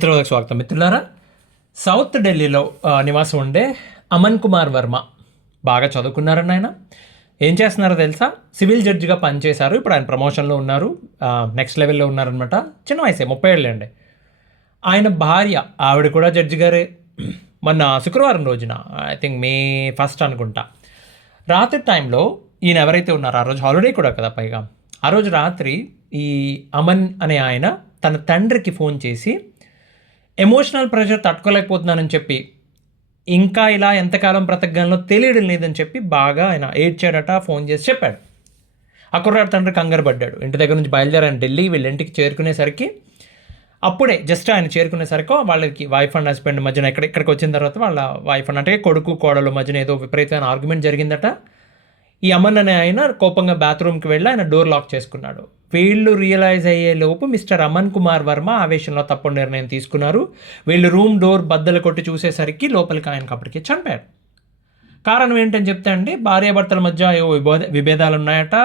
చిత్రవదకు స్వాగతం మిత్రులారా. సౌత్ ఢిల్లీలో నివాసం ఉండే అమన్ కుమార్ వర్మ బాగా చదువుకున్నారని ఆయన ఏం చేస్తున్నారో తెలుసా? సివిల్ జడ్జిగా పనిచేశారు. ఇప్పుడు ఆయన ప్రమోషన్లో ఉన్నారు, నెక్స్ట్ లెవెల్లో ఉన్నారనమాట. చిన్న వయసే, 30 ఏళ్ళే అండి. ఆయన భార్య ఆవిడ కూడా జడ్జి గారే. మొన్న శుక్రవారం రోజున, ఐ థింక్ May 1 అనుకుంటా, రాత్రి టైంలో ఈయన ఎవరైతే ఉన్నారో, ఆ రోజు హాలిడే కూడా కదా పైగా, ఆ రోజు రాత్రి ఈ అమన్ అనే ఆయన తన తండ్రికి ఫోన్ చేసి ఎమోషనల్ ప్రెషర్ తట్టుకోలేకపోతున్నానని చెప్పి, ఇంకా ఇలా ఎంతకాలం బ్రతకగలనో తెలియడం లేదని చెప్పి బాగా ఆయన ఏడ్చాడట. ఫోన్ చేసి చెప్పాడు. ఆ కుర్రాడు తండ్రి కంగారు పడ్డాడు. ఇంటి దగ్గర నుంచి బయలుదేరాను ఢిల్లీ. వీళ్ళ ఇంటికి చేరుకునేసరికి, అప్పుడే జస్ట్ ఆయన చేరుకునేసరికి వాళ్ళకి వైఫ్ అండ్ హస్బెండ్ మధ్యన ఇక్కడికి వచ్చిన తర్వాత వాళ్ళ వైఫ్ అండ్ అంటే కొడుకు కోడలు మధ్యన ఏదో విపరీతమైన ఆర్గ్యుమెంట్ జరిగిందట. ఈ అమన్ అనే ఆయన కోపంగా బాత్రూమ్కి వెళ్ళి ఆయన డోర్ లాక్ చేసుకున్నాడు. వీళ్ళు రియలైజ్ అయ్యే లోపు మిస్టర్ అమన్ కుమార్ వర్మ ఆవేశంలో తప్పుడు నిర్ణయం తీసుకున్నారు. వీళ్ళు రూమ్ డోర్ బద్దలు కొట్టి చూసేసరికి లోపలికి ఆయనకు అప్పటికే చంపాడు. కారణం ఏంటని చెప్తే అండి, భార్యాభర్తల మధ్య ఏవో విభేదాలు ఉన్నాయట.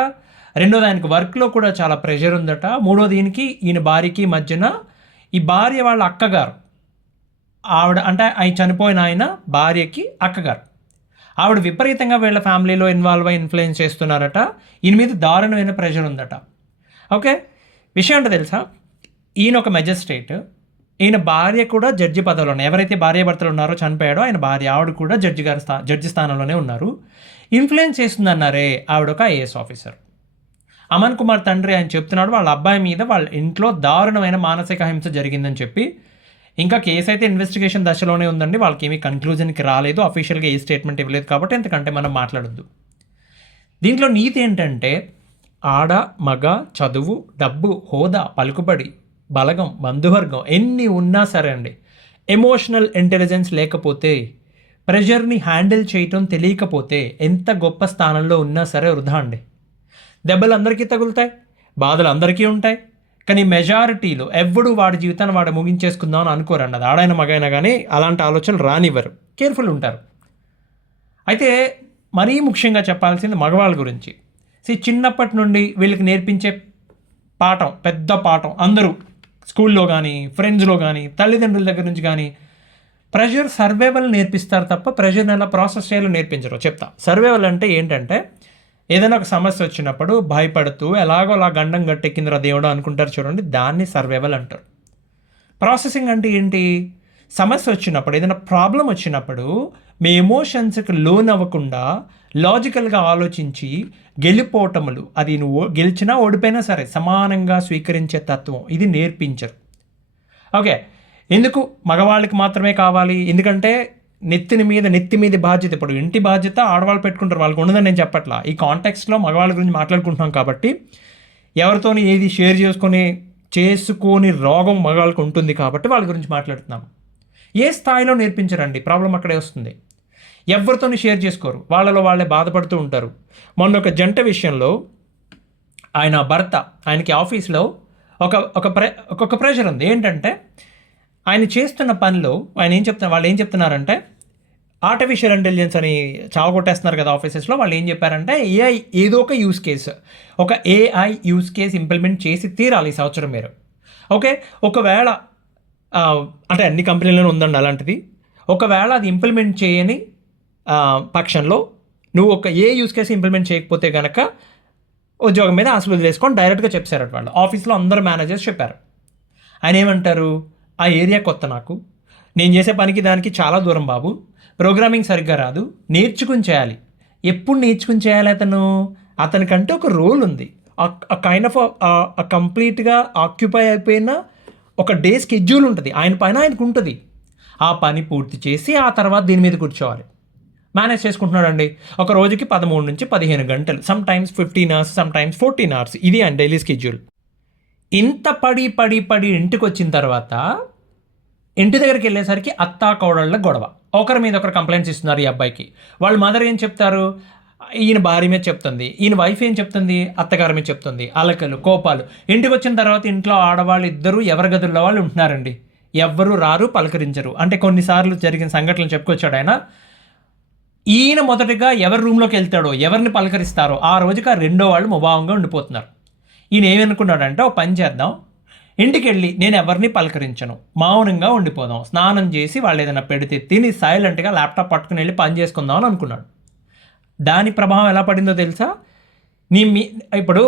రెండోది, ఆయనకు వర్క్లో కూడా చాలా ప్రెషర్ ఉందట. మూడోది, ఈయన భార్యకి మధ్యన ఈ భార్య వాళ్ళ అక్కగారు, ఆవిడ అంటే ఆయన చనిపోయిన ఆయన భార్యకి అక్కగారు, ఆవిడ విపరీతంగా వీళ్ళ ఫ్యామిలీలో ఇన్వాల్వ్ అయ్యి ఇన్ఫ్లుయెన్స్ చేస్తున్నారట. ఈయన మీద దారుణమైన ప్రెషర్ ఉందట. ఓకే, విషయం అంటే తెలుసా, ఈయన ఒక మెజిస్ట్రేట్, ఈయన భార్య కూడా జడ్జి పదవిలో ఉన్నాయి. ఎవరైతే భార్యాభర్తలు ఉన్నారో చనిపోయాడో ఆయన భార్య, ఆవిడ కూడా జడ్జి స్థానంలోనే ఉన్నారు. ఇన్ఫ్లుయెన్స్ చేస్తుందన్నారే, ఆవిడ ఒక ఐఏఎస్ ఆఫీసర్. అమన్ కుమార్ తండ్రి ఆయన చెప్తున్నాడు, వాళ్ళ అబ్బాయి మీద వాళ్ళ ఇంట్లో దారుణమైన మానసిక హింస జరిగిందని చెప్పి. ఇంకా కేసు అయితే ఇన్వెస్టిగేషన్ దశలోనే ఉందండి. వాళ్ళకి ఏమీ కన్క్లూజన్కి రాలేదు, అఫీషియల్గా ఏ స్టేట్మెంట్ ఇవ్వలేదు. కాబట్టి ఎంతకంటే మనం మాట్లాడొద్దు. దీంట్లో నీతి ఏంటంటే, ఆడ మగ, చదువు, డబ్బు, హోదా, పలుకుబడి, బలగం, బంధువర్గం ఎన్ని ఉన్నా సరే అండి, ఎమోషనల్ ఇంటెలిజెన్స్ లేకపోతే, ప్రెషర్ని హ్యాండిల్ చేయటం తెలియకపోతే, ఎంత గొప్ప స్థానంలో ఉన్నా సరే వృధా అండి. దెబ్బలు అందరికీ తగులుతాయి, బాధలు అందరికీ ఉంటాయి. కానీ మెజారిటీలో ఎవడు వాడి జీవితాన్ని వాడు ముగించేసుకుందాం అని అనుకోరండి. అది ఆడైనా మగైనా కానీ అలాంటి ఆలోచనలు రానివ్వరు, కేర్ఫుల్ ఉంటారు. అయితే మరీ ముఖ్యంగా చెప్పాల్సింది మగవాళ్ళ గురించి. చిన్నప్పటి నుండి వీళ్ళకి నేర్పించే పాఠం, పెద్ద పాఠం, అందరూ స్కూల్లో కానీ ఫ్రెండ్స్లో కానీ తల్లిదండ్రుల దగ్గర నుంచి కానీ, ప్రెషర్ సర్వైవల్ నేర్పిస్తారు తప్ప ప్రెషర్ని ఎలా ప్రాసెస్ చేయాలో నేర్పించరు. చెప్తా. సర్వైవల్ అంటే ఏంటంటే, ఏదైనా ఒక సమస్య వచ్చినప్పుడు భయపడుతూ ఎలాగో అలా గండం గట్టెక్కిందిరా దేవుడు అనుకుంటారు చూడండి, దాన్ని సర్వైవల్ అంటారు. ప్రాసెసింగ్ అంటే ఏంటి? సమస్య వచ్చినప్పుడు, ఏదైనా ప్రాబ్లం వచ్చినప్పుడు మీ ఎమోషన్స్కి లోన్ అవ్వకుండా లాజికల్గా ఆలోచించి గెలిపోవటములు, అది నువ్వు గెలిచినా ఓడిపోయినా సరే సమానంగా స్వీకరించే తత్వం, ఇది నేర్పించరు. ఓకే, ఎందుకు మగవాళ్ళకి మాత్రమే కావాలి? ఎందుకంటే నెత్తి మీద బాధ్యత. ఇప్పుడు ఇంటి బాధ్యత ఆడవాళ్ళు పెట్టుకుంటారు, వాళ్ళకి ఉండదని నేను చెప్పట్లా. ఈ కాంటెక్స్ట్లో మగవాళ్ళ గురించి మాట్లాడుకుంటున్నాం కాబట్టి, ఎవరితోని ఏది షేర్ చేసుకొని రోగం మగవాళ్ళకి ఉంటుంది కాబట్టి వాళ్ళ గురించి మాట్లాడుతున్నాం. ఏ స్థాయిలో నేర్పించరండి, ప్రాబ్లం అక్కడే వస్తుంది. ఎవరితోని షేర్ చేసుకోరు, వాళ్ళలో వాళ్ళే బాధపడుతూ ఉంటారు. మొన్న ఒక జంట విషయంలో ఆయన భర్త, ఆయనకి ఆఫీస్లో ఒక ప్రెషర్ ఉంది. ఏంటంటే, ఆయన చేస్తున్న పనిలో వాళ్ళు ఏం చెప్తున్నారంటే, ఆర్టిఫిషియల్ ఇంటెలిజెన్స్ అని చావగొట్టేస్తున్నారు కదా ఆఫీసెస్లో. వాళ్ళు ఏం చెప్పారంటే, ఏదో ఒక ఏఐ యూస్ కేస్ ఇంప్లిమెంట్ చేసి తీరాలి ఈ సంవత్సరం మీరు. ఓకే, ఒకవేళ అంటే అన్ని కంపెనీలోనే ఉందండి అలాంటిది. ఒకవేళ అది ఇంప్లిమెంట్ చేయని పక్షంలో, నువ్వు ఒక యూస్ కేసు ఇంప్లిమెంట్ చేయకపోతే కనుక ఉద్యోగం మీద ఆశలు వదిలేసుకొని డైరెక్ట్గా చెప్పారట వాళ్ళు. ఆఫీస్లో అందరు మేనేజర్స్ చెప్పారు. ఆయన ఏమంటారు, ఆ ఏరియా కొత్త, నాకు నేను చేసే పనికి దానికి చాలా దూరం బాబు, ప్రోగ్రామింగ్ సరిగ్గా రాదు, నేర్చుకుని చేయాలి. ఎప్పుడు నేర్చుకుని చేయాలి? అతనికంటే ఒక రోల్ ఉంది, కైండ్ ఆఫ్ కంప్లీట్గా ఆక్యుపై అయిపోయిన ఒక డే స్కెడ్యూల్ ఉంటుంది, ఆయన పైన ఆయనకు ఉంటుంది. ఆ పని పూర్తి చేసి ఆ తర్వాత దీని మీద కూర్చోవాలి. మేనేజ్ చేసుకుంటున్నాడండి. ఒక రోజుకి 13 నుంచి 15 గంటలు, some times 15 hours, some times 14 hours, ఇది ఆయన డైలీ స్కెడ్యూల్. ఇంత పడి ఇంటికి వచ్చిన తర్వాత, ఇంటి దగ్గరికి వెళ్ళేసరికి అత్తా కోడళ్ళ గొడవ, ఒకరి మీద ఒకరు కంప్లైంట్స్ ఇస్తున్నారు ఈ అబ్బాయికి. వాళ్ళ మదర్ ఏం చెప్తారు, ఈయన భార్య మీద చెప్తుంది, ఈయన వైఫ్ ఏం చెప్తుంది, అత్తగారి మీద చెప్తుంది. అలకలు, కోపాలు. ఇంటికి వచ్చిన తర్వాత ఇంట్లో ఆడవాళ్ళు ఇద్దరు ఎవరి గదుల్లో వాళ్ళు ఉంటున్నారండి. ఎవ్వరూ రారు, పలకరించరు. అంటే కొన్నిసార్లు జరిగిన సంఘటనలు చెప్పుకొచ్చాడు ఆయన. ఈయన మొదటగా ఎవరి రూమ్లోకి వెళ్తాడో, ఎవరిని పలకరిస్తారో ఆ రోజుకి ఆ రెండో వాళ్ళు ముభావంగా ఉండిపోతున్నారు. ఈయన ఏమనుకున్నాడంటే, ఒక పని చేద్దాం, ఇంటికి వెళ్ళి నేను ఎవరిని పలకరించను, మౌనంగా ఉండిపోదాం, స్నానం చేసి వాళ్ళు ఏదైనా పెడితే తిని సైలెంట్గా ల్యాప్టాప్ పట్టుకుని వెళ్ళి పని చేసుకుందాం అని అనుకున్నాడు. దాని ప్రభావం ఎలా పడిందో తెలుసా? ఇప్పుడు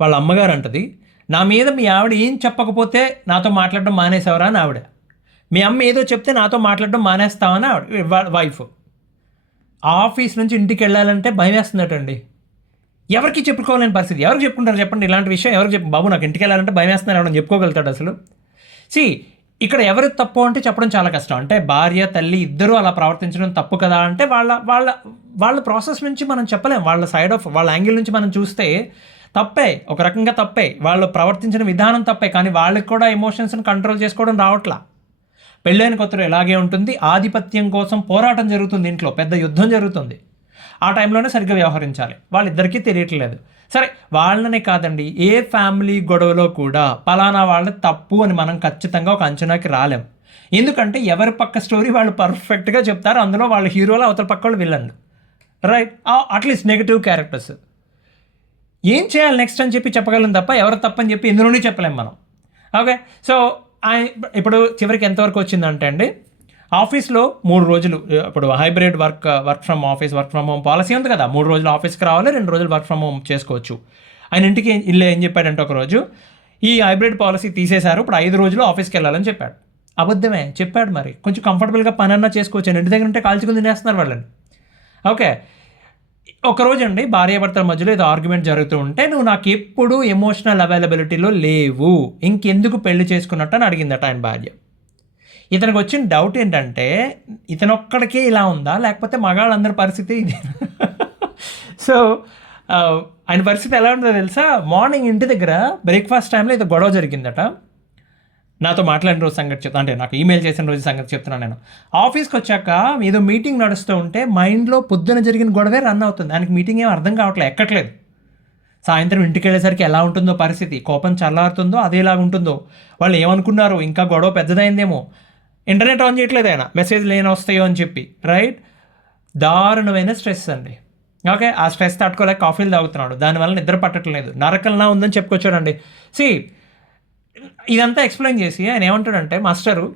వాళ్ళ అమ్మగారు అంటది, నా మీద మీ ఆవిడ ఏం చెప్పకపోతే నాతో మాట్లాడడం మానేసేవరా అని ఆవిడ. మీ అమ్మ ఏదో చెప్తే నాతో మాట్లాడడం మానేస్తామని ఆవిడ వైఫ్. ఆఫీస్ నుంచి ఇంటికి వెళ్ళాలంటే భయం వేస్తుందటండి. ఎవరికి చెప్పుకోలేని పరిస్థితి. ఎవరికి చెప్పుకుంటారు చెప్పండి ఇలాంటి విషయం? ఎవరికి బాబు నాకు ఇంటికి వెళ్ళాలంటే భయం వేస్తున్నాను ఎవరైనా చెప్పుకోగలుగుతాడు అసలు? ఇక్కడ ఎవరి తప్పు అంటే చెప్పడం చాలా కష్టం. అంటే భార్య తల్లి ఇద్దరూ అలా ప్రవర్తించడం తప్పు కదా అంటే వాళ్ళ వాళ్ళ వాళ్ళ ప్రాసెస్ నుంచి మనం చెప్పలేం. వాళ్ళ సైడ్ ఆఫ్ వాళ్ళ యాంగిల్ నుంచి మనం చూస్తే తప్పే, ఒక రకంగా తప్పే, వాళ్ళు ప్రవర్తించిన విధానం తప్పే. కానీ వాళ్ళకి కూడా ఎమోషన్స్ని కంట్రోల్ చేసుకోవడం రావట్లా. పెళ్ళైన కొత్తలో ఎలాగే ఉంటుంది, ఆధిపత్యం కోసం పోరాటం జరుగుతుంది, ఇంట్లో పెద్ద యుద్ధం జరుగుతుంది. ఆ టైంలోనే సరిగ్గా వ్యవహరించాలి. వాళ్ళిద్దరికీ తెలియట్లేదు. సరే, వాళ్ళనే కాదండి, ఏ ఫ్యామిలీ గొడవలో కూడా పలానా వాళ్ళ తప్పు అని మనం ఖచ్చితంగా ఒక అంచనాకి రాలేం. ఎందుకంటే ఎవరి పక్క స్టోరీ వాళ్ళు పర్ఫెక్ట్గా చెప్తారు. అందులో వాళ్ళ హీరోలు, అవతల పక్క వాళ్ళు విలన్లు, రైట్? At least negative characters. ఏం చేయాలి నెక్స్ట్ అని చెప్పి చెప్పగలం తప్ప ఎవరు తప్పని చెప్పి ఎందులోనే చెప్పలేం మనం. ఓకే, సో ఇప్పుడు చివరికి ఎంతవరకు వచ్చిందంటే అండి, ఆఫీస్లో 3 రోజులు ఇప్పుడు hybrid work from office, work from home policy ఉంది కదా. 3 రోజులు ఆఫీస్కి రావాలి, 2 రోజులు వర్క్ ఫ్రమ్ హోమ్ చేసుకోవచ్చు. ఆయన ఇంటికి ఇల్లు ఏం చెప్పాడంటే ఒకరోజు ఈ హైబ్రిడ్ పాలసీ తీసేశారు, ఇప్పుడు 5 రోజులు ఆఫీస్కి వెళ్ళాలని చెప్పాడు. అబద్ధమే చెప్పాడు. మరి కొంచెం కంఫర్టబుల్గా పని అన్నా చేసుకోవచ్చు. ఇంటి దగ్గర ఉంటే కాల్చుకుని తినేస్తున్నారు వాళ్ళని. ఓకే, ఒకరోజు అండి భార్యాభర్తల మధ్యలో ఏదో ఆర్గ్యుమెంట్ జరుగుతూ ఉంటే, నువ్వు నాకు ఎప్పుడు ఎమోషనల్ అవైలబిలిటీలో లేవు, ఇంకెందుకు పెళ్లి చేసుకున్నట్టు అని అడిగిందట ఆయన భార్య. ఇతనికి వచ్చిన డౌట్ ఏంటంటే, ఇతనొక్కడికే ఇలా ఉందా లేకపోతే మగాళ్ళందరి పరిస్థితి ఇది? సో ఆయన పరిస్థితి ఎలా ఉంటుందో తెలుసా? మార్నింగ్ ఇంటి దగ్గర బ్రేక్ఫాస్ట్ టైంలో ఏదో గొడవ జరిగిందట. నాతో మాట్లాడిన రోజు సంగతి చెప్తాను, అంటే నాకు ఈమెయిల్ చేసిన రోజు సంగతి చెప్తున్నాను నేను. ఆఫీస్కి వచ్చాక ఏదో మీటింగ్ నడుస్తూ ఉంటే మైండ్లో పొద్దున జరిగిన గొడవే రన్ అవుతుంది. ఆయనకి మీటింగ్ ఏం అర్థం కావట్లేదు, ఎక్కట్లేదు. సాయంత్రం ఇంటికి వెళ్ళేసరికి ఎలా ఉంటుందో పరిస్థితి, కోపం చల్లారుతుందో అదేలాగా ఉంటుందో, వాళ్ళు ఏమనుకున్నారు, ఇంకా గొడవ పెద్దదైందేమో, ఇంటర్నెట్ ఆన్ చేయట్లేదు ఆయన, మెసేజ్ లేని వస్తాయో అని చెప్పి, రైట్? దారుణమైన స్ట్రెస్ అండి. ఓకే, ఆ స్ట్రెస్ తట్టుకోలేక కాఫీలు తాగుతున్నాడు, దానివల్ల నిద్ర పట్టట్లేదు, నరకల్లా ఉందని చెప్పుకొచ్చాడండి. ఇదంతా ఎక్స్ప్లెయిన్ చేసి ఆయన ఏమంటాడంటే, మాస్టరు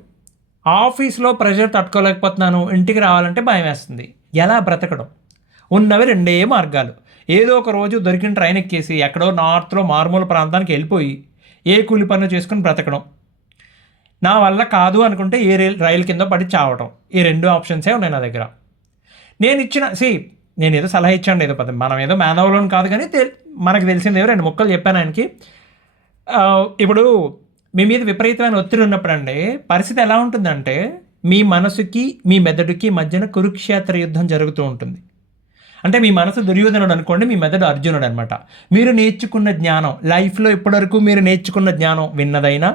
ఆఫీస్లో ప్రెషర్ తట్టుకోలేకపోతున్నాను, ఇంటికి రావాలంటే భయం వేస్తుంది, ఎలా బ్రతకడం? ఉన్నవి 2 మార్గాలు. ఏదో ఒక రోజు దొరికిన ట్రైన్ ఎక్కేసి ఎక్కడో నార్త్లో మారుమూల ప్రాంతానికి వెళ్ళిపోయి ఏ కూలి పనులు చేసుకుని బ్రతకడం, నా వల్ల కాదు అనుకుంటే ఏ రైలు కింద పడి చావడం. ఈ 2 ఆప్షన్సే ఉన్నాయి నా దగ్గర. నేను ఏదో సలహా ఇచ్చాను, ఏదో మనం ఏదో మేధావులను కాదు, కానీ మనకు తెలిసింది 2 ముక్కలు చెప్పాను ఆయనకి. ఇప్పుడు మీ మీద విపరీతమైన ఒత్తిడి ఉన్నప్పుడు అండి పరిస్థితి ఎలా ఉంటుందంటే, మీ మనసుకి మీ మెదడుకి మధ్యన కురుక్షేత్ర యుద్ధం జరుగుతూ ఉంటుంది. అంటే మీ మనసు దుర్యోధనుడు అనుకోండి, మీ మెదడు అర్జునుడు అనమాట. మీరు నేర్చుకున్న జ్ఞానం, లైఫ్లో ఇప్పటివరకు మీరు నేర్చుకున్న జ్ఞానం, విన్నదైనా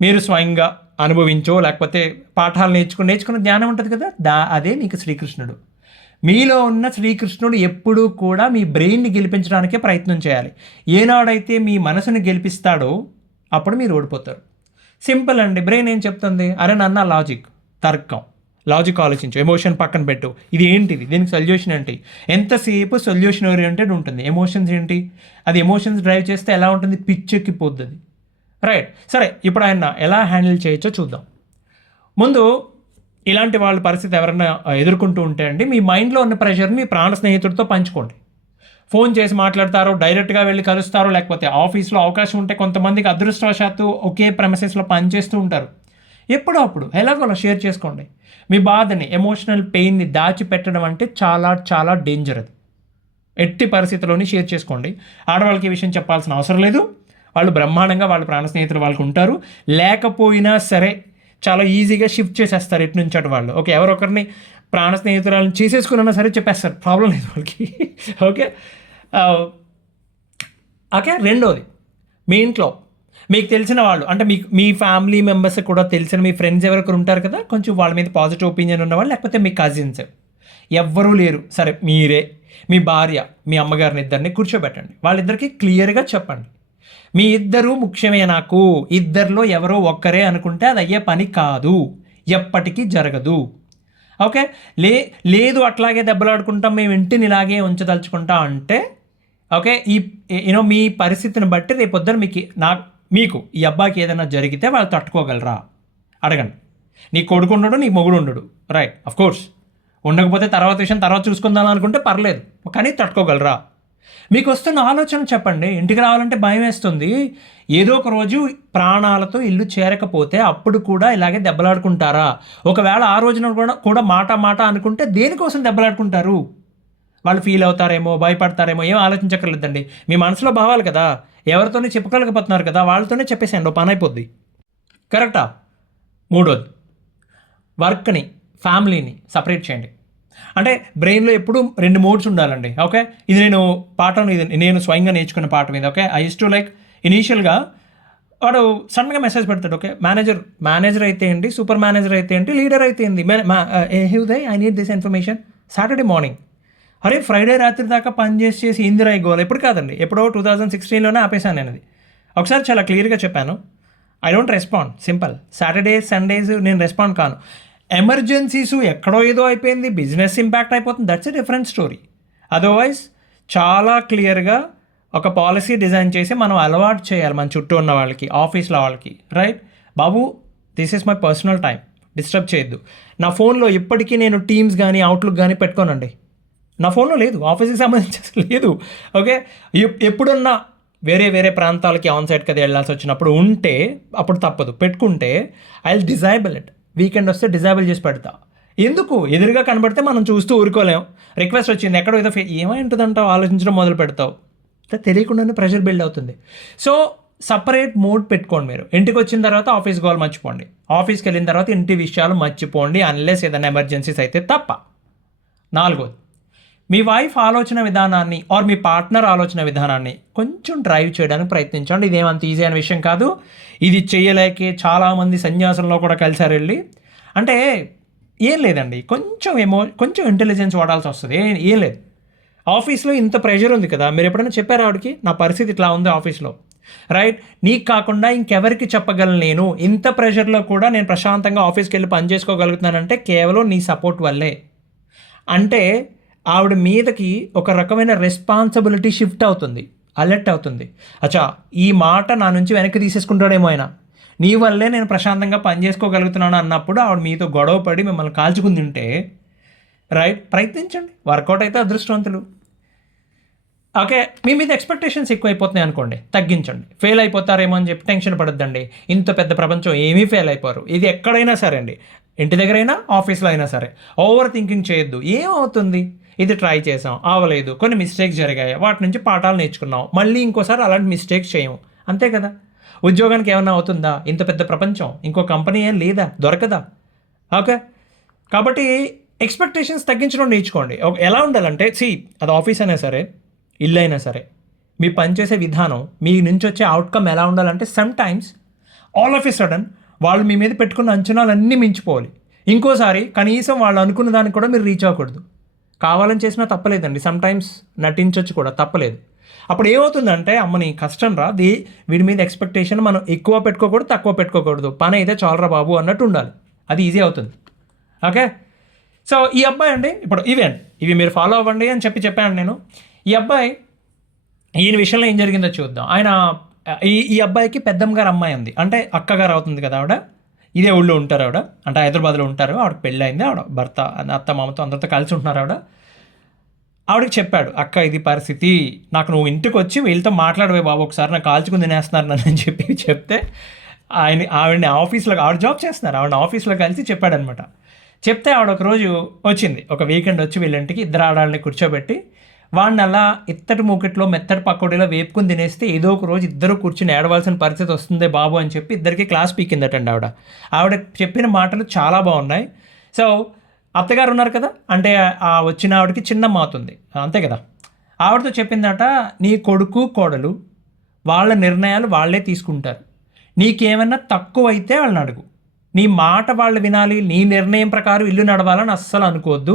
మీరు స్వయంగా అనుభవించో లేకపోతే పాఠాలు నేర్చుకున్న జ్ఞానం ఉంటుంది కదా, అదే మీకు శ్రీకృష్ణుడు. మీలో ఉన్న శ్రీకృష్ణుడు ఎప్పుడూ కూడా మీ బ్రెయిన్ని గెలిపించడానికే ప్రయత్నం చేయాలి. ఏనాడైతే మీ మనసుని గెలిపిస్తాడో అప్పుడు మీరు ఓడిపోతారు. సింపుల్ అండి. బ్రెయిన్ ఏం చెప్తుంది? అరే నాన్న, తర్కం, లాజిక్ ఆలోచించు, ఎమోషన్ పక్కన పెట్టు, ఇది ఏంటిది, దీనికి సొల్యూషన్ ఏంటి? ఎంతసేపు సొల్యూషన్ ఓరియంటెడ్ ఉంటుంది. ఎమోషన్స్ ఏంటి? అది ఎమోషన్స్ డ్రైవ్ చేస్తే ఎలా ఉంటుంది? పిచ్చెక్కిపోద్ది, రైట్? సరే, ఇప్పుడు ఆయన ఎలా హ్యాండిల్ చేయొచ్చో చూద్దాం. ముందు ఇలాంటి వాళ్ళ పరిస్థితి ఎవరైనా ఎదుర్కొంటూ ఉంటే అండి, మీ మైండ్లో ఉన్న ప్రెషర్ని మీ ప్రాణ స్నేహితుడితో పంచుకోండి. ఫోన్ చేసి మాట్లాడతారో, డైరెక్ట్గా వెళ్ళి కలుస్తారో, లేకపోతే ఆఫీస్లో అవకాశం ఉంటే కొంతమందికి అదృష్టవశాత్తు ఒకే ప్రెమిసెస్లో పనిచేస్తూ ఉంటారు. ఎప్పుడో అప్పుడు ఎలాగోలా షేర్ చేసుకోండి. మీ బాధని, ఎమోషనల్ పెయిన్ని దాచిపెట్టడం అంటే చాలా చాలా డేంజర్. అది ఎట్టి పరిస్థితుల్లోని షేర్ చేసుకోండి. ఆడవాళ్ళకి ఈ విషయం చెప్పాల్సిన అవసరం లేదు. వాళ్ళు బ్రహ్మాండంగా వాళ్ళ ప్రాణ స్నేహితులు వాళ్ళకు ఉంటారు. లేకపోయినా సరే చాలా ఈజీగా షిఫ్ట్ చేసేస్తారు ఇటు నుంచి అటు వాళ్ళు. ఓకే, ఎవరొకరిని ప్రాణ స్నేహితురాలను చేసేసుకున్నా సరే చెప్పేస్తారు, ప్రాబ్లం లేదు వాళ్ళకి. ఓకే ఓకే రెండోది, మీ ఇంట్లో మీకు తెలిసిన వాళ్ళు, అంటే మీ ఫ్యామిలీ మెంబర్స్ కూడా తెలిసిన మీ ఫ్రెండ్స్ ఎవరొకరు ఉంటారు కదా, కొంచెం వాళ్ళ మీద పాజిటివ్ ఒపీనియన్ ఉన్నవాళ్ళు, లేకపోతే మీ కజిన్స్ ఎవ్వరూ లేరు సరే, మీరే మీ భార్య మీ అమ్మగారిని ఇద్దరిని కూర్చోబెట్టండి. వాళ్ళిద్దరికీ క్లియర్గా చెప్పండి, మీ ఇద్దరూ ముఖ్యమే నాకు, ఇద్దరిలో ఎవరో ఒక్కరే అనుకుంటే అది అయ్యే పని కాదు, ఎప్పటికీ జరగదు. ఓకే, లేదు అట్లాగే దెబ్బలాడుకుంటాం, మేము ఇంటిని ఇలాగే ఉంచదలుచుకుంటాం అంటే ఓకే. మీ పరిస్థితిని బట్టి రేపొద్దున మీకు ఈ అబ్బాయికి ఏదైనా జరిగితే వాళ్ళు తట్టుకోగలరా అడగండి. నీ కొడుకు ఉండడు, నీ మొగుడు ఉండడు, రైట్, అఫ్ కోర్స్. ఉండకపోతే తర్వాత విషయం తర్వాత చూసుకుందాం అనుకుంటే పర్లేదు, కానీ తట్టుకోగలరా? మీకు వస్తున్న ఆలోచన చెప్పండి. ఇంటికి రావాలంటే భయం వేస్తుంది. ఏదో ఒక రోజు ప్రాణాలతో ఇల్లు చేరకపోతే అప్పుడు కూడా ఇలాగే దెబ్బలాడుకుంటారా? ఒకవేళ ఆ రోజున కూడా మాట అనుకుంటే దేనికోసం దెబ్బలాడుకుంటారు? వాళ్ళు ఫీల్ అవుతారేమో, భయపడతారేమో, ఏం ఆలోచించక్కర్లేదండి. మీ మనసులో భావాలు కదా, ఎవరితోనే చెప్పుకోలేకపోతున్నారు కదా, వాళ్ళతోనే చెప్పేసేయండి, పని అయిపోద్ది. కరెక్టా? మూడోది, వర్క్ని ఫ్యామిలీని సపరేట్ చేయండి. అంటే బ్రెయిన్లో ఎప్పుడు 2 మోడ్స్ ఉండాలండి. ఓకే, ఇది నేను స్వయంగా నేర్చుకున్న పాఠం ఇది. Okay, I use to like ఇనీషియల్గా వాడు సడన్గా మెసేజ్ పెడతాడు. ఓకే, మేనేజర్ అయితే ఏంటి, సూపర్ మేనేజర్ అయితే ఏంటి, లీడర్ అయితే ఏంటి, I need this information Saturday morning. అరే ఫ్రైడే రాత్రి దాకా పని చేసి ఇందిరా గోల్ ఎప్పుడు కాదండి, ఎప్పుడో 2016లోనే ఆపేశాను నేను అది. ఒకసారి చాలా క్లియర్గా చెప్పాను, I don't respond, simple. Saturdays Sundays నేను రెస్పాండ్ కాను. ఎమర్జెన్సీస్ ఎక్కడో ఏదో అయిపోయింది, బిజినెస్ ఇంపాక్ట్ అయిపోతుంది, that's a different story. Otherwise చాలా క్లియర్గా ఒక పాలసీ డిజైన్ చేసి మనం అలవాటు చేయాలి మన చుట్టూ ఉన్న వాళ్ళకి, ఆఫీస్లో వాళ్ళకి, right Babu, this is my personal time, disturb చేయొద్దు. నా ఫోన్లో ఇప్పటికీ నేను టీమ్స్ కానీ అవుట్లుక్ కానీ పెట్టుకోనండి. నా ఫోన్లో లేదు, ఆఫీస్కి సంబంధించి లేదు. ఓకే, ఎప్పుడున్నా వేరే ప్రాంతాలకి ఆన్సైట్ కదా వెళ్ళాల్సి వచ్చినప్పుడు ఉంటే అప్పుడు తప్పదు, పెట్టుకుంటే ఐ విల్ డిజైబుల్ ఇట్. వీకెండ్ వస్తే డిజైబుల్ చేసి పెడతా. ఎందుకు? ఎదురుగా కనబడితే మనం చూస్తూ ఊరుకోలేం. రిక్వెస్ట్ వచ్చింది ఎక్కడో ఏదో ఏమైంటుందంటావు, ఆలోచించడం మొదలు పెడతావు, తెలియకుండానే ప్రెషర్ బిల్డ్ అవుతుంది. సో సపరేట్ మోడ్ పెట్టుకోండి. మీరు ఇంటికి వచ్చిన తర్వాత ఆఫీస్ గోల్ మర్చిపోండి, ఆఫీస్కి వెళ్ళిన తర్వాత ఇంటి విషయాలు మర్చిపోండి, అన్లెస్ ఏదైనా ఎమర్జెన్సీస్ అయితే తప్ప. 4, మీ వైఫ్ ఆలోచన విధానాన్ని ఆర్ మీ పార్ట్నర్ ఆలోచన విధానాన్ని కొంచెం డ్రైవ్ చేయడానికి ప్రయత్నించండి. ఇదేమంత ఈజీ అయిన విషయం కాదు. ఇది చేయలేకే చాలామంది సన్యాసంలో కూడా కలిసారు వెళ్ళి. అంటే ఏం లేదండి, కొంచెం ఇంటెలిజెన్స్ వాడాల్సి వస్తుంది. ఏం లేదు, ఆఫీస్లో ఇంత ప్రెషర్ ఉంది కదా, మీరు ఎప్పుడైనా చెప్పారు ఆవిడకి నా పరిస్థితి ఇట్లా ఉంది ఆఫీస్లో, రైట్? నీకు కాకుండా ఇంకెవరికి చెప్పగలను, నేను ఇంత ప్రెషర్లో కూడా నేను ప్రశాంతంగా ఆఫీస్కి వెళ్ళి పని చేసుకోగలుగుతున్నానంటే కేవలం నీ సపోర్ట్ వల్లే. అంటే ఆవిడ మీదకి ఒక రకమైన రెస్పాన్సిబిలిటీ షిఫ్ట్ అవుతుంది, అలర్ట్ అవుతుంది. అచ్చా, ఈ మాట నా నుంచి వెనక్కి తీసేసుకుంటాడేమో ఆయన, నీ వల్లే నేను ప్రశాంతంగా పని చేసుకోగలుగుతున్నాను అన్నప్పుడు ఆవిడ మీతో గొడవ పడి మిమ్మల్ని కాల్చుకుని తింటే, రైట్, ప్రయత్నించండి, వర్కౌట్ అయితే అదృష్టవంతులు. ఓకే, మీ మీద ఎక్స్పెక్టేషన్స్ ఎక్కువైపోతున్నాయి అనుకోండి, తగ్గించండి. ఫెయిల్ అయిపోతారేమో అని చెప్పి టెన్షన్ పడద్దండి. ఇంత పెద్ద ప్రపంచం ఏమీ ఫెయిల్ అయిపోరు. ఇది ఎక్కడైనా సరే అండి, ఇంటి దగ్గర అయినా ఆఫీస్లో అయినా సరే. ఓవర్ థింకింగ్ చేయొద్దు. ఏమవుతుంది, ఇది ట్రై చేసాం అవ్వలేదు, కొన్ని మిస్టేక్స్ జరిగాయి, వాటి నుంచి పాఠాలు నేర్చుకున్నాం, మళ్ళీ ఇంకోసారి అలాంటి మిస్టేక్స్ చేయము, అంతే కదా. ఉద్యోగానికి ఏమన్నా అవుతుందా? ఇంత పెద్ద ప్రపంచం, ఇంకో కంపెనీ ఏం లేదా, దొరకదా? ఓకే, కాబట్టి ఎక్స్పెక్టేషన్స్ తగ్గించడం నేర్చుకోండి. ఎలా ఉండాలంటే, అది ఆఫీస్ అయినా సరే, ఇల్లు అయినా సరే, మీ పనిచేసే విధానం, మీ నుంచి వచ్చే అవుట్కమ్ ఎలా ఉండాలంటే, some times all of a sudden వాళ్ళు మీ మీద పెట్టుకున్న అంచనాలన్నీ మించిపోవాలి. ఇంకోసారి కనీసం వాళ్ళు అనుకున్న దానికి కూడా మీరు రీచ్ అవ్వకూడదు. కావాలని చేసినా తప్పలేదండి, సమ్ టైమ్స్ నటించవచ్చు కూడా, తప్పలేదు. అప్పుడు ఏమవుతుందంటే, అమ్మని కష్టం రా, వీడి మీద ఎక్స్పెక్టేషన్ మనం ఎక్కువ పెట్టుకోకూడదు, తక్కువ పెట్టుకోకూడదు, పని అయితే చాలరా బాబు అన్నట్టు ఉండాలి, అది ఈజీ అవుతుంది. ఓకే, సో ఈ అబ్బాయి అండి, ఇప్పుడు ఇవి మీరు ఫాలో అవ్వండి అని చెప్పాను నేను. ఈ అబ్బాయి, ఈయన విషయంలో ఏం జరిగిందో చూద్దాం. ఈ అబ్బాయికి పెద్దమ్మ గారు అమ్మాయి ఉంది, అంటే అక్కగారు అవుతుంది కదా ఆవిడ. ఇదే ఊళ్ళో ఉంటారు ఆవిడ, అంటే హైదరాబాద్లో ఉంటారు. ఆవిడకి పెళ్ళి అయింది, ఆవిడ భర్త అత్త మామతో అందరితో కలిసి ఉంటున్నారు. ఆవిడకి చెప్పాడు, అక్క ఇది పరిస్థితి, నాకు నువ్వు ఇంటికి వచ్చి వీళ్ళతో మాట్లాడవే బాబు ఒకసారి, నాకు కాల్చుకుని తినేస్తున్నారు నన్ను అని చెప్తే ఆవిడని ఆఫీస్లో, ఆవిడ జాబ్ చేస్తున్నారు, ఆవిడ ఆఫీస్లో కలిసి చెప్పాడనమాట. చెప్తే ఆవిడ ఒకరోజు వచ్చింది, ఒక వీకెండ్ వచ్చి వీళ్ళంటికి, ఇద్దరు ఆడాలని కూర్చోబెట్టి వాడిని అలా ఇత్తడి మూకెట్లో మెత్తడి పకోడీలో వేపుకుని తినేస్తే ఏదో ఒక రోజు ఇద్దరు కూర్చుని ఏడవలసిన పరిస్థితి వస్తుందే బాబు అని చెప్పి ఇద్దరికి క్లాస్ పీకిందటండి ఆవిడ చెప్పిన మాటలు చాలా బాగున్నాయి. సో అత్తగారు ఉన్నారు కదా, అంటే ఆ వచ్చిన ఆవిడకి చిన్నమ్మ అవుతుంది, అంతే కదా. ఆవిడతో చెప్పిందట, నీ కొడుకు కోడలు వాళ్ళ నిర్ణయాలు వాళ్ళే తీసుకుంటారు, నీకేమన్నా తక్కువ అయితే వాళ్ళని అడుగు, నీ మాట వాళ్ళు వినాలి, నీ నిర్ణయం ప్రకారం ఇల్లు నడవాలని అస్సలు అనుకోవద్దు,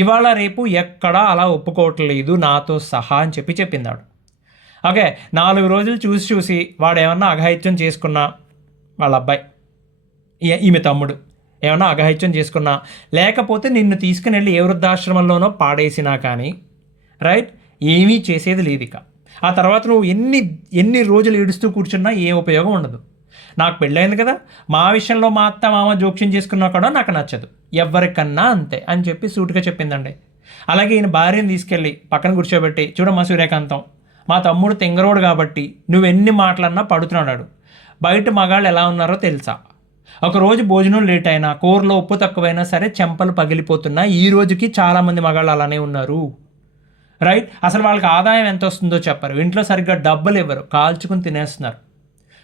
ఇవాళ రేపు ఎక్కడా అలా ఒప్పుకోవట్లేదు నాతో సహా అని చెప్పిందాడు. ఓకే, 4 రోజులు చూసి వాడు ఏమన్నా అఘాయిత్యం చేసుకున్నా, వాళ్ళ అబ్బాయి ఈమె తమ్ముడు ఏమన్నా అఘాయిత్యం చేసుకున్నా, లేకపోతే నిన్ను తీసుకుని వెళ్ళి ఏ వృద్ధాశ్రమంలోనో పాడేసినా కానీ, రైట్, ఏమీ చేసేది లేదు ఇక. ఆ తర్వాత నువ్వు ఎన్ని ఎన్ని రోజులు ఏడుస్తూ కూర్చున్నా ఏ ఉపయోగం ఉండదు. నాకు పెళ్ళైంది కదా, మా విషయంలో మా అత్త మామ జోక్యం చేసుకున్నా కూడా నాకు నచ్చదు, ఎవరికన్నా అంతే అని చెప్పి సూటిగా చెప్పిందండి. అలాగే ఈయన భార్యను తీసుకెళ్ళి పక్కన కూర్చోబెట్టి, చూడమ్మా సూర్యకాంతం, మా తమ్ముడు తెంగరోడు కాబట్టి నువ్వెన్ని మాటలన్నా పడుతున్నాడు. బయట మగాళ్ళు ఎలా ఉన్నారో తెలుసా? ఒకరోజు భోజనం లేట్ అయినా, కూరలో ఉప్పు తక్కువైనా సరే చెంపలు పగిలిపోతున్నా ఈ రోజుకి చాలామంది మగాళ్ళు అలానే ఉన్నారు. రైట్? అసలు వాళ్ళకి ఆదాయం ఎంత వస్తుందో చెప్పరు, ఇంట్లో సరిగ్గా డబ్బులు ఇవ్వరు, కాల్చుకుని తినేస్తున్నారు.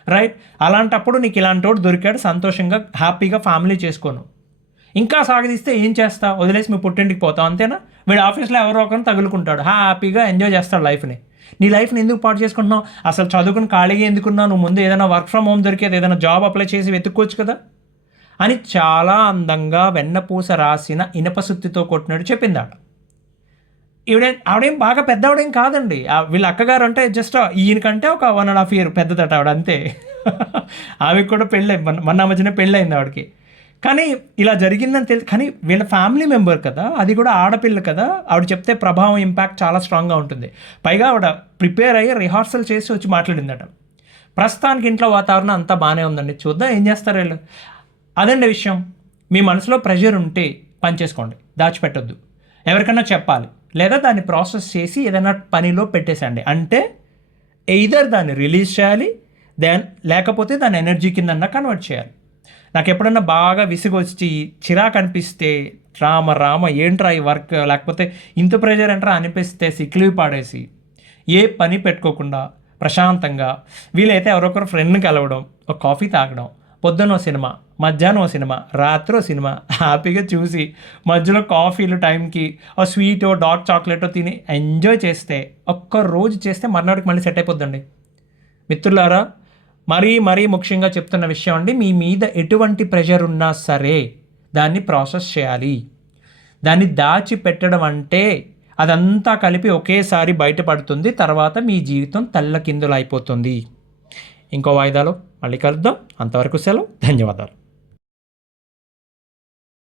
రైట్? అలాంటప్పుడు నీకు ఇలాంటి వాడు దొరికాడు, సంతోషంగా హ్యాపీగా ఫ్యామిలీ చేసుకోను. ఇంకా సాగదీస్తే ఏం చేస్తా? వదిలేసి మీ పుట్టింటికి పోతావు అంతేనా? వీడు ఆఫీస్లో ఎవరో ఒకరిని తగులుకుంటాడు, హ్యాపీగా ఎంజాయ్ చేస్తాడు లైఫ్ని. నీ లైఫ్ని ఎందుకు పాటు చేసుకుంటున్నావు? అసలు చదువుకుని ఖాళీగా ఎందుకున్నావు? నువ్వు ముందు ఏదైనా వర్క్ ఫ్రమ్ హోమ్ దొరికేది ఏదైనా జాబ్ అప్లై చేసి వెతుక్కోవచ్చు కదా అని చాలా వెన్నపూస రాసిన ఇనపసుత్తితో కొట్టినట్టు చెప్పింది ఆడ. ఆవిడేం బాగా పెద్దవాడేం కాదండి. వీళ్ళ అక్కగారు అంటే జస్ట్ ఈయనకంటే ఒక 1.5 year పెద్దదట ఆవిడ, అంతే. ఆమెకు కూడా పెళ్ళి మొన్న మధ్యన పెళ్ళయింది ఆవిడకి. కానీ ఇలా జరిగిందని తెలుసు, కానీ వీళ్ళ ఫ్యామిలీ మెంబర్ కదా, అది కూడా ఆడపిల్ల కదా, ఆవిడ చెప్తే ప్రభావం ఇంపాక్ట్ చాలా స్ట్రాంగ్గా ఉంటుంది. పైగా ఆవిడ ప్రిపేర్ అయ్యి రిహార్సల్ చేసి వచ్చి మాట్లాడిందట. ప్రస్తుతానికి ఇంట్లో వాతావరణం అంతా బాగానే ఉందండి, చూద్దాం ఏం చేస్తారు వీళ్ళు. అదండి విషయం. మీ మనసులో ప్రెషర్ ఉంటే పని చేసుకోండి, దాచిపెట్టొద్దు. ఎవరికైనా చెప్పాలి, లేదా దాన్ని ప్రాసెస్ చేసి ఏదైనా పనిలో పెట్టేసండి. అంటే ఎయిదర్ దాన్ని రిలీజ్ చేయాలి, లేకపోతే దాన్ని ఎనర్జీ కింద కన్వర్ట్ చేయాలి. నాకు ఎప్పుడన్నా బాగా విసుగొచ్చి చిరాకు అనిపిస్తే, రామ ఏంట్రా ఈ వర్క్, లేకపోతే ఇంత ప్రెజర్ ఏంట్రా అనిపిస్తే సిక్లీవ్ పాడేసి ఏ పని పెట్టుకోకుండా ప్రశాంతంగా వీలైతే ఎవరొకరు ఫ్రెండ్ని కలవడం, ఒక కాఫీ తాగడం, పొద్దున్న సినిమా, మధ్యాహ్నం సినిమా, రాత్రి సినిమా హ్యాపీగా చూసి మధ్యలో కాఫీలు టైంకి ఓ స్వీటో డార్క్ చాక్లెటో తిని ఎంజాయ్ చేస్తే, ఒక్కరోజు చేస్తే మర్నాడికి మళ్ళీ సెట్ అయిపోద్దండి. మిత్రులారా, మరీ ముఖ్యంగా చెప్తున్న విషయం అండి, మీ మీద ఎటువంటి ప్రెషర్ ఉన్నా సరే దాన్ని ప్రాసెస్ చేయాలి. దాన్ని దాచిపెట్టడం అంటే అదంతా కలిపి ఒకేసారి బయటపడుతుంది, తర్వాత మీ జీవితం తల్లకిందులు అయిపోతుంది. ఇంకో వాయిదాలో మళ్ళీ కలుద్దాం. అంతవరకు సెలవు. ధన్యవాదాలు.